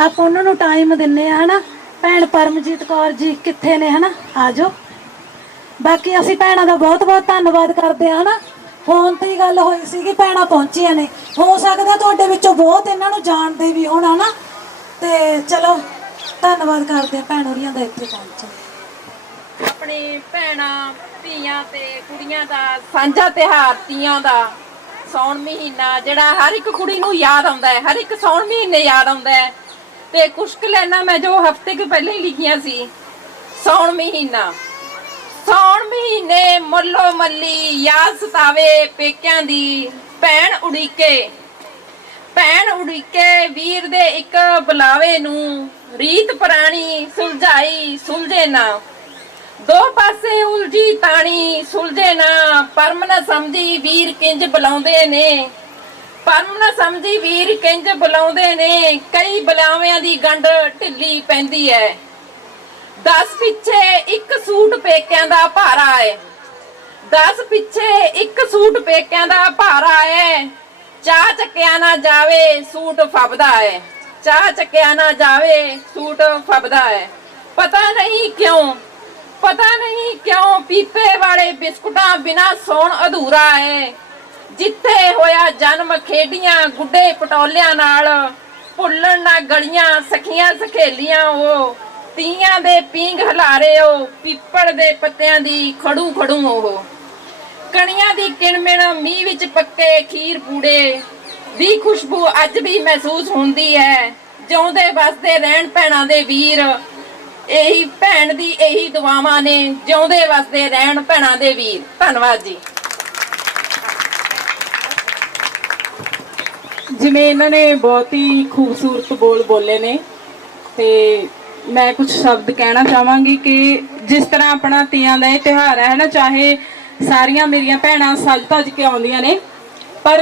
Speaker 2: ਆਪਾਂ ਉਹਨਾਂ ਨੂੰ ਟਾਈਮ ਦਿੰਨੇ ਆ, ਹਨਾ? ਭੈਣ ਪਰਮਜੀਤ ਕੌਰ ਜੀ ਕਿੱਥੇ ਨੇ, ਹਨਾ? ਆਜੋ ਬਾਕੀ ਅਸੀਂ ਭੈਣਾਂ ਦਾ ਬਹੁਤ-ਬਹੁਤ ਧੰਨਵਾਦ ਕਰਦੇ ਹਾਂ ਨਾ ਫੋਨ ਤੇ ਹੀ ਗੱਲ ਹੋਈ ਸੀ ਕਿ ਭੈਣਾਂ ਪਹੁੰਚੀਆਂ ਨੇ। ਹੋ ਸਕਦਾ ਤੁਹਾਡੇ ਵਿੱਚੋਂ ਬਹੁਤ ਇਹਨਾਂ ਨੂੰ ਜਾਣਦੇ ਵੀ ਹੋਣ ਨਾ ਤੇ ਚਲੋ, ਧੰਨਵਾਦ ਕਰਦੇ ਹਾਂ ਭੈਣ ਹੋਰੀਆਂ ਦਾ ਇੱਥੇ ਪਹੁੰਚਣ
Speaker 6: ਆਪਣੇ ਭੈਣਾਂ, ਧੀਆਂ ਤੇ ਕੁੜੀਆਂ ਦਾ, ਸਾਂਝਾ ਤਿਹਾਰ ਤੀਆਂ ਦਾ ਸੌਣ ਮਹੀਨਾ, ਜਿਹੜਾ ਹਰ ਇੱਕ ਕੁੜੀ ਨੂੰ ਯਾਦ ਆਉਂਦਾ ਹੈ, ਹਰ ਇੱਕ ਸੌਣ ਮਹੀਨੇ ਯਾਦ ਆਉਂਦਾ ਹੈ। ਤੇ ਕੁਛ ਕੁ ਲਾਈਨਾਂ ਮੈਂ ਜੋ ਹਫ਼ਤੇ ਕੁ ਪਹਿਲਾਂ ਹੀ ਲਿਖੀਆਂ ਸੀ ਸੌਣ ਮਹੀਨਾ। ਸੌਣ ਮਹੀਨੇ ਮੱਲੋ ਮੱਲੀ ਯਾਦ ਸਤਾਵੇ ਪੇਕਿਆਂ ਦੀ ਭੈਣ ਉਡੀਕੇ। ਭੈਣ ਉਡੀਕੇ ਵੀਰ ਦੇ ਇੱਕ ਬੁਲਾਵੇ ਨੂੰ
Speaker 7: ਰੀਤ ਪੁਰਾਣੀ ਸੁਲਝਾਈ ਸੁਲਝੇ ਨਾ। ਦੋ ਪਾਸੇ ਉਲਝੀ ਤਾਣੀ ਸੁਲਝੇ ਨਾ, ਪਰਮ ਨਾ ਸਮਝੀ ਵੀਰ ਕਿੰਜ ਬੁਲਾਉਂਦੇ ਨੇ। ਪਰਮ ਨਾ ਸਮਝੀ ਵੀਰ ਕਿੰਜ ਬੁਲਾਉਂਦੇ ਨੇ, ਕਈ ਬੁਲਾਵਿਆਂ ਦੀ ਗੰਢ ਢਿੱਲੀ ਪੈਂਦੀ ਐ। ਦਸ ਪਿੱਛੇ ਇੱਕ ਸੂਟ ਪੇਕਿਆਂ ਦਾ ਭਾਰਾ ਏ ਦਸ ਪਿੱਛੇ ਇੱਕ ਸੂਟ ਪੇਕਿਆਂ ਦਾ ਭਾਰਾ ਏ ਚਾਹ ਚੱਕਿਆ ਨਾ ਜਾਵੇ, ਸੂਟ ਫੱਬਦਾ ਹੈ ਚਾਹ ਚੱਕਿਆ ਨਾ ਜਾਵੇ, ਸੂਟ ਫੱਬਦਾ ਹੈ ਪਤਾ ਨਹੀਂ ਕਿਉਂ, ਪਤਾ ਨਹੀਂ ਕਿਉਂ ਪੀਪੇ ਵਾਲੇ ਬਿਸਕੁਟਾਂ ਬਿਨਾ ਸੌਣ ਅਧੂਰਾ ਹੈ ਜਿੱਥੇ ਹੋਇਆ ਜਨਮ ਖੇਡੀਆਂ ਗੁੱਡੇ ਪਟੋਲਿਆਂ ਨਾਲ, ਭੁੱਲਣ ਨਾ ਗਲੀਆਂ ਸਖੀਆਂ ਸਖੇਲੀਆਂ ਉਹ ਤੀਆਂ ਦੇ ਪੀਂਗ ਹਲਾਰੇ ਉਹ ਪੀਪੜ ਦੇ ਪੱਤਿਆਂ ਦੀ ਖੜੂ ਖੜੂ ਉਹ ਕਣੀਆਂ ਦੀ ਕਿਣਮਿਣ ਮੀਂਹ ਵਿੱਚ ਪੱਕੇ ਖੀਰ ਪੂੜੇ। ਦੀ ਖੁਸ਼ਬੂ ਅੱਜ ਵੀ ਮਹਿਸੂਸ ਹੁੰਦੀ ਹੈ ਜਿਉਂਦੇ ਵਸਦੇ ਰਹਿਣ ਭੈਣਾਂ ਦੇ ਵੀਰ। ਇਹੀ ਭੈਣ ਦੀ ਇਹੀ ਦੁਆਵਾਂ ਨੇ, ਜਿਉਂਦੇ ਵਸਦੇ ਰਹਿਣ ਭੈਣਾਂ ਦੇ ਵੀਰ। ਧੰਨਵਾਦ ਜੀ।
Speaker 8: ਜਿਵੇਂ ਇਹਨਾਂ ਨੇ ਬਹੁਤ ਹੀ ਖੂਬਸੂਰਤ ਬੋਲ ਬੋਲੇ ਨੇ, ਤੇ ਮੈਂ ਕੁਝ ਸ਼ਬਦ ਕਹਿਣਾ ਚਾਹਾਂਗੀ ਕਿ ਜਿਸ ਤਰ੍ਹਾਂ ਆਪਣਾ ਤੀਆਂ ਦਾ ਇਹ ਤਿਉਹਾਰ ਹੈ ਨਾ, ਚਾਹੇ ਸਾਰੀਆਂ ਮੇਰੀਆਂ ਭੈਣਾਂ ਸੱਜ ਧੱਜ ਕੇ ਆਉਂਦੀਆਂ ਨੇ। ਪਰ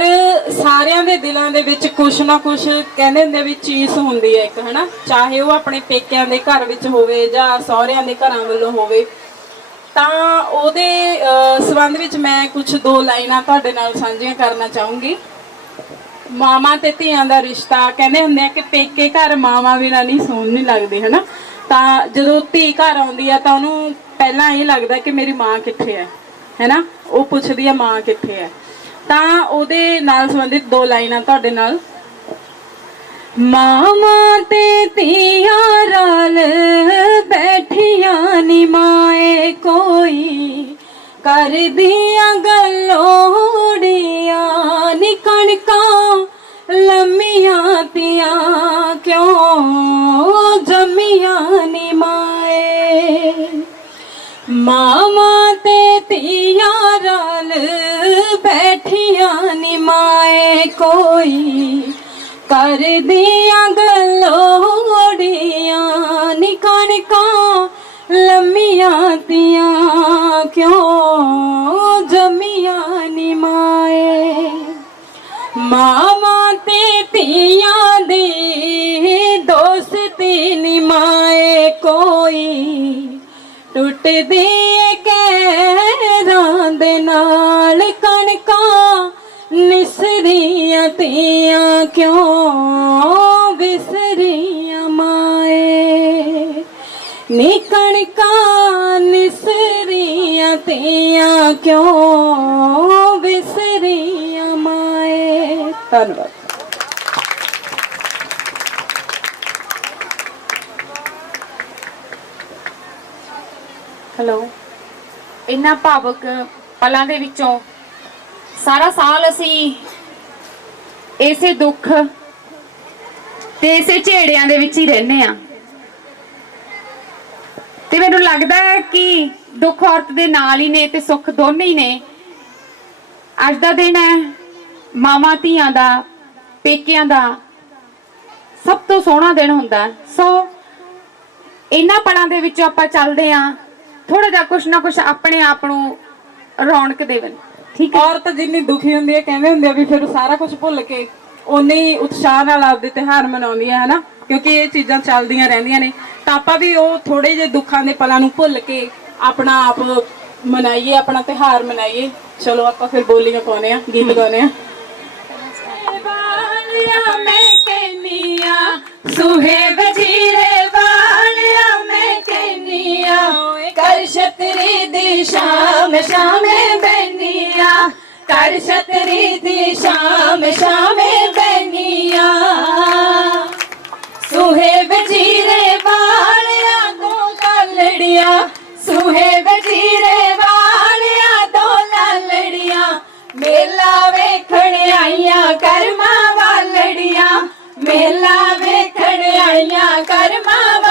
Speaker 8: ਸਾਰਿਆਂ ਦੇ ਦਿਲਾਂ ਦੇ ਵਿੱਚ ਕੁਛ ਨਾ ਕੁਛ ਕਹਿੰਦੇ ਹੁੰਦੇ ਵੀ ਚੀਜ਼ ਹੁੰਦੀ ਹੈ ਇੱਕ ਹਨਾ? ਚਾਹੇ ਉਹ ਆਪਣੇ ਪੇਕਿਆਂ ਦੇ ਘਰ ਵਿੱਚ ਹੋਵੇ ਜਾਂ ਸਹੁਰਿਆਂ ਦੇ ਘਰਾਂ ਵੱਲੋਂ ਹੋਵੇ। ਤਾਂ ਉਹਦੇ ਅਹ, ਸੰਬੰਧ ਵਿੱਚ ਮੈਂ ਕੁਝ ਦੋ ਲਾਈਨਾਂ ਤੁਹਾਡੇ ਨਾਲ ਸਾਂਝੀਆਂ ਕਰਨਾ ਚਾਹੂੰਗੀ। ਮਾਮਾ ਤੇ ਧੀਆਂ ਦਾ ਰਿਸ਼ਤਾ ਕਹਿੰਦੇ ਹੁੰਦੇ ਆ ਕਿ ਪੇਕੇ ਘਰ ਮਾਵਾ ਬਿਨਾਂ ਨਹੀਂ ਸੋਹਣ ਨਹੀਂ ਲੱਗਦੇ ਹਨਾ? ਤਾਂ ਜਦੋਂ ਧੀ ਘਰ ਆਉਂਦੀ ਆ ਤਾਂ ਉਹਨੂੰ ਪਹਿਲਾਂ ਇਹ ਲੱਗਦਾ ਕਿ ਮੇਰੀ ਮਾਂ ਕਿੱਥੇ ਹੈ ਹੈਨਾ? ਉਹ ਪੁੱਛਦੀ ਆ ਮਾਂ ਕਿੱਥੇ ਹੈ ਤਾਂ ਉਹਦੇ ਨਾਲ ਸੰਬੰਧਿਤ ਦੋ ਲਾਈਨਾਂ ਤੁਹਾਡੇ ਨਾਲ। ਮਾਮਾ ਤੇ ਧੀਆਂ ਰਲ ਬੈਠੀਆਂ ਨੀ ਮਾਏ ਕੋਈ। ਕਰਦੀਆਂ ਗੱਲੋੜੀਆਂ ਨੀ ਕਣਕਾਂ, ਲੰਮੀਆਂ ਤੀਆਂ ਕਿਉਂ ਜੰਮੀਆਂ ਨੀ ਮਾਏ। ਮਾਂ ਤੇ ਧੀਆਂ ਬੈਠੀਆਂ ਨੀ ਮਾਏ ਕੋਈ। ਕਰਦੀਆਂ ਗੱਲੋੜੀਆਂ ਨੀ ਕਣਕਾਂ, ਲੰਮੀਆਂ ਤੀਆਂ ਕਿਉਂ ਜੰਮੀਆਂ ਨੀ ਮਾਏ। ਮਾਵਾਂ ਤੇ ਧੀਆਂ ਦੀ ਦੋਸਤੀ ਨੀ ਕੋਈ। ਟੁੱਟਦੀ ਏ ਕਹਿਰਾਂ ਦੇ ਨਾਲ ਕਣਕਾਂ, ਨਿਸਰੀਆਂ ਤੀਆਂ ਕਿਉਂ ਵਿਸਰੀਆਂ ਮਾਏ? ਨੀ ਕਣਕਾਂ, ਨਿਸਰੀਆਂ ਤੀਆਂ ਕਿਉਂ ਵਿਸਰੀਆਂ ਮਾਏ? ਧੰਨਵਾਦ
Speaker 3: ਹੈਲੋ ਇਹਨਾਂ ਭਾਵਕ ਪਲਾਂ ਦੇ ਵਿੱਚੋਂ। ਸਾਰਾ ਸਾਲ ਅਸੀਂ ਇਸੇ ਦੁੱਖ ਤੇ ਇਸੇ ਝੇੜਿਆਂ ਦੇ ਵਿੱਚ ਹੀ ਰਹਿੰਦੇ ਆ ਤੇ ਮੈਨੂੰ ਲੱਗਦਾ ਹੈ ਕਿ ਦੁੱਖ ਔਰਤ ਦੇ ਨਾਲ ਹੀ ਨੇ ਤੇ ਸੁੱਖ ਦੋਨੇ ਹੀ ਨੇ। ਅੱਜ ਦਾ ਦਿਨ ਹੈ ਮਾਵਾਂ ਧੀਆਂ ਦਾ, ਪੇਕਿਆਂ ਦਾ। ਸਭ ਤੋਂ ਸੋਹਣਾ ਦਿਨ ਹੁੰਦਾ। ਹੈ। ਸੋ ਇਹਨਾਂ ਪਲਾਂ ਦੇ ਵਿੱਚੋਂ ਆਪਾਂ ਚੱਲਦੇ ਆਂ ਥੋੜਾ ਜਿਹਾ ਕੁਛ ਨਾ ਕੁਛ ਆਪਣੇ ਆਪ ਨੂੰ ਰੌਣਕ ਦੇਵਨ। ਠੀਕ ਹੈ?
Speaker 8: ਔਰਤ ਜਿੰਨੀ ਦੁਖੀ ਹੁੰਦੀ ਹੈ ਕਹਿੰਦੇ ਹੁੰਦੇ ਆ ਵੀ ਫਿਰ ਉਹ ਸਾਰਾ ਕੁਝ ਭੁੱਲ ਕੇ ਉਨੇ ਹੀ ਉਤਸ਼ਾਹ ਨਾਲ ਆਪਦੇ ਤਿਉਹਾਰ ਮਨਾਉਂਦੀ ਹੈ ਹਨਾ? ਕਿਉਂਕਿ ਇਹ ਚੀਜ਼ਾਂ ਚੱਲਦੀਆਂ ਰਹਿੰਦੀਆਂ ਨੇ। ਤਾਂ ਆਪਾਂ ਵੀ ਉਹ ਥੋੜੇ ਜਿਹੇ ਦੁੱਖਾਂ ਦੇ ਪਲਾਂ ਨੂੰ ਭੁੱਲ ਕੇ ਆਪਣਾ ਆਪ ਮਨਾਈਏ ਆਪਣਾ ਤਿਉਹਾਰ ਮਨਾਈਏ। ਚਲੋ ਆਪਾਂ ਫਿਰ ਬੋਲੀਆਂ ਪਾਉਨੇ ਆ ਗੀਤ ਗਾਉਨੇ ਆ ਵਾਲਿਆ ਮੈਂ ਮੈਂ ਕਰ ਛਤਰੀ ਦੀ ਸ਼ਾਮ, ਸ਼ਾਮੇ ਬੈਨੀਆ, ਕਰ ਛਤਰੀ ਦੀ ਸ਼ਾਮ, ਸ਼ਾਮੇ ਬੈਨੀਆ। ਸੁਹੇ ਵਜੀਰੇ ਵਾਲਿਆ ਤੋਂ ਕਾਲੜੀਆਂ ਸੁਹੇ ਵਜੀਰੇ ਵਾਲਿਆ ਦੋ ਲਾਲੜੀਆਂ, ਮੇਲਾ ਵੇਖਣ ਆਈਆਂ ਕਰਮਾ ਵਾਲੜੀਆਂ, ਮੇਲਾ ਵੇਖਣ ਆਈਆਂ ਕਰਮਾਂ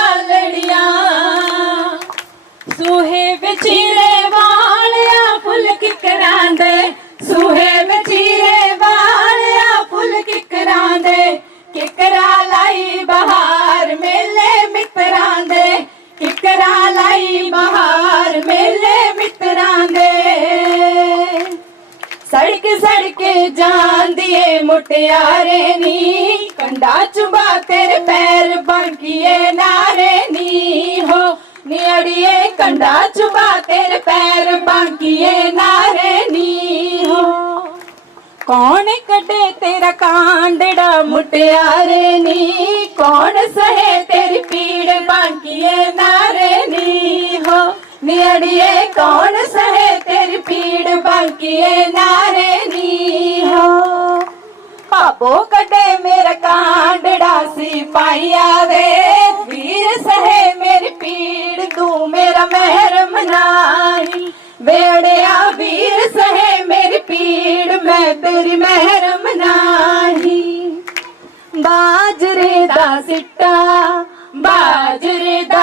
Speaker 8: ਕਿਕਰਾਂ ਦੇ ਸੂਹੇ ਮਚੀਰੇ ਵਾਲਿਆ ਫੁੱਲ ਕਿਕਰਾਂ ਦੇ ਕਿਕਰਾ ਲਾਈ ਬਹਾਰ ਮੇਲੇ ਮਿੱਤਰਾਂ ਦੇ ਕਿੱਕਰਾਂ
Speaker 6: ਆਈ ਬਹਾਰ ਮੇਲੇ ਮਿੱਤਰਾਂ ਦੇ ਸੜਕ ਸੜਕ ਜਾਂਦੀ ਏ ਮੁਟਿਆਰੇ ਨੀ, ਕੰਡਾ ਚੁਬਾ ਤੇਰੇ ਪੈਰ ਬਾਂਕੀਏ ਨਾਰੇ ਨੀ। ਹੋ ਨੀ ਕੰਡਾ ਚੁਬਾ ਤੇਰੇ ਪੈਰ ਬਾਂਕੀਏ ਨਾਰੇ ਕੌਣ ਕੱਢੇ ਤੇਰਾ ਕਾਂਡੜਾ ਮੁਟਿਆਰੇ ਨੀ? ਕੌਣ ਸਹੇ ਤੇਰੀ ਪੀੜ ਬਾਂਕੀਏ ਨਾਰੇ ਨੀ? ਹੋ ਨਿੜੀਏ ਕੌਣ ਸਹੇ ਤੇਰੀ ਪੀੜ ਬਾਂਕੀਏ ਨਾਰੇ ਨੀ? ਹੋ ਪਾਪੋ ਕੱਢੇ ਮੇਰਾ ਕਾਂਡੜਾ ਸੀ ਪਾਈਆ ਵੇ ਵੀਰ ਸਹੇ ਮੇਰੀ ਪੀੜ, ਤੂੰ ਮੇਰਾ ਮਹਿਰ ਮਨਾਈ ਵੇੜਿਆ ਵੀਰ ਸਹੇ ਮੇਰੀ ਪੀੜ ਮੈਂ ਤੇਰੀ ਮਹਿਰਮ ਨਾਹੀ ਬਾਜਰੇ ਦਾ ਸਿੱਟਾ ਬਾਜਰੇ ਦਾ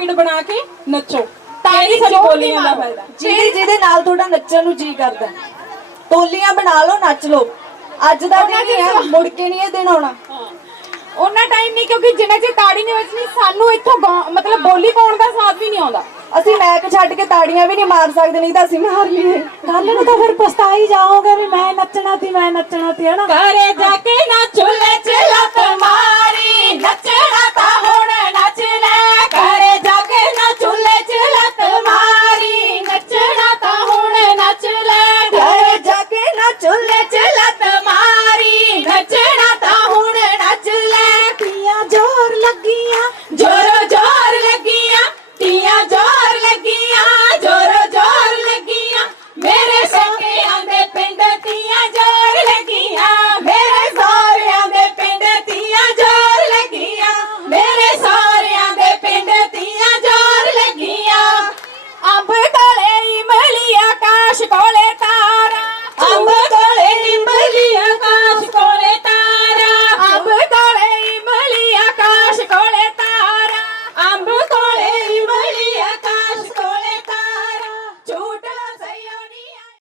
Speaker 8: ਪਿੰਡ ਬਣਾ ਕੇ ਨੱਚੋ।
Speaker 3: ਤਾਲੀ
Speaker 8: ਸਾਡੀ
Speaker 3: ਜ਼ੋਰ ਦੀ
Speaker 8: ਬੋਲੀਆਂ ਦਾ। ਫਾਇਦਾ।
Speaker 4: ਜਿਹਦੇ ਜਿਹਦੇ ਨਾਲ ਤੁਹਾਡਾ ਨੱਚਣ ਨੂੰ ਜੀ ਕਰਦਾ ਹੈ। ਟੋਲੀਆਂ ਬਣਾ ਲਓ ਨੱਚ ਲਓ। ਅੱਜ ਦਾ ਦਿਨ ਹੀ ਹੈ ਮੁੜ ਕੇ ਨਹੀਂ ਇਹ ਦਿਨ ਆਉਣਾ।
Speaker 3: ਉਹਨਾਂ ਟਾਈਮ ਨਹੀਂ ਕਿਉਂਕਿ ਜਿੰਨਾ ਚਿਰ ਤਾੜੀ ਨਹੀਂ ਵੱਜਣੀ ਸਾਨੂੰ ਇੱਥੋਂ ਮਤਲਬ ਬੋਲੀ ਪਾਉਣ ਦਾ ਸਵਾਦ ਵੀ ਨਹੀਂ ਆਉਂਦਾ।
Speaker 4: ਅਸੀਂ ਮੈਕ ਛੱਡ ਕੇ ਤਾੜੀਆਂ ਵੀ ਨਹੀਂ ਮਾਰ ਸਕਦੇ ਨਹੀਂ ਤਾਂ ਅਸੀਂ ਮਾਰ ਲਈਏ।
Speaker 2: ਕੱਲ ਨੂੰ ਤਾਂ ਫਿਰ ਪਛਤਾਈ ਜਾਓਗੇ ਵੀ ਮੈਂ ਨੱਚਣਾ ਸੀ ਮੈਂ ਨੱਚਣਾ ਸੀ ਹਨਾ
Speaker 6: ਘਰੇ ਜਾ ਕੇ ਨਾ ਚੁੱਲ੍ਹੇ 'ਚ ਲੱਤ ਮਾਰੀ ਨੱਚਣਾ